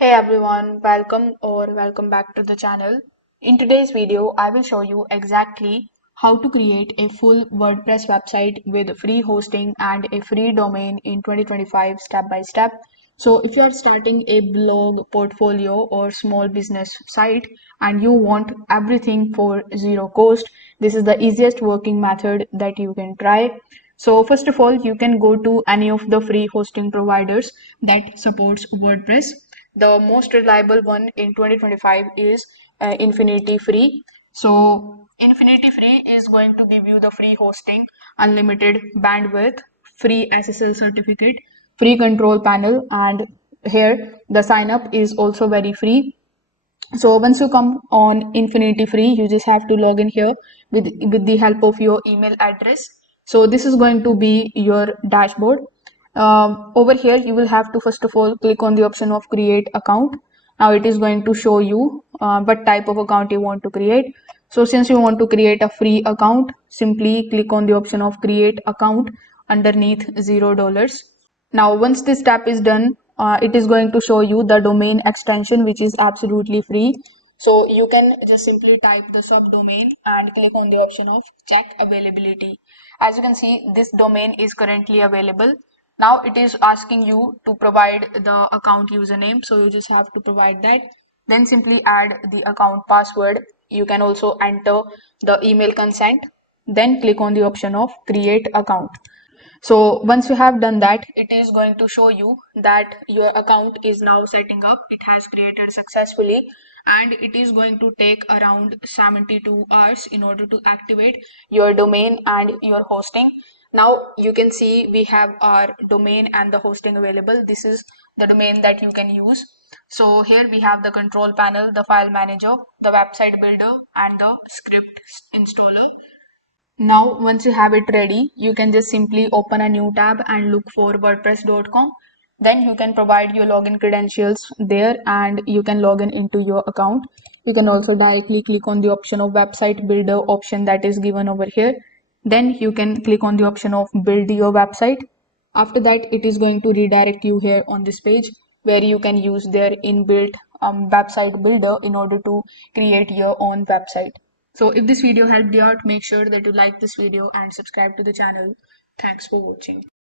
Hey everyone, welcome back to the channel. In today's video, I will show you exactly how to create a full WordPress website with free hosting and a free domain in 2025 step by step. So if you are starting a blog, portfolio or small business site and you want everything for zero cost, this is the easiest working method that you can try. So first of all, you can go to any of the free hosting providers that supports WordPress. The most reliable one in 2025 is Infinity Free. So Infinity Free is going to give you the free hosting, unlimited bandwidth, free SSL certificate, free control panel, and here the sign up is also very free. So once you come on Infinity Free, you just have to log in here with the help of your email address. So this is going to be your dashboard. Over here, you will have to first of all click on the option of create account. Now it is going to show you what type of account you want to create. So since you want to create a free account, simply click on the option of create account underneath $0. Now, once this step is done, it is going to show you the domain extension, which is absolutely free. So you can just simply type the subdomain and click on the option of check availability. As you can see, this domain is currently available. Now it is asking you to provide the account username. So you just have to provide that. Then simply add the account password. You can also enter the email consent. Then click on the option of create account. So once you have done that, it is going to show you that your account is now setting up. It has created successfully and it is going to take around 72 hours in order to activate your domain and your hosting. Now you can see we have our domain and the hosting available. This is the domain that you can use. So here we have the control panel, the file manager, the website builder, and the script installer. Now, once you have it ready, you can just simply open a new tab and look for WordPress.com. Then you can provide your login credentials there and you can log in into your account. You can also directly click on the option of website builder option that is given over here. Then you can click on the option of build your website. After that, it is going to redirect you here on this page where you can use their inbuilt website builder in order to create your own website. So if this video helped you out, make sure that you like this video and subscribe to the channel. Thanks for watching.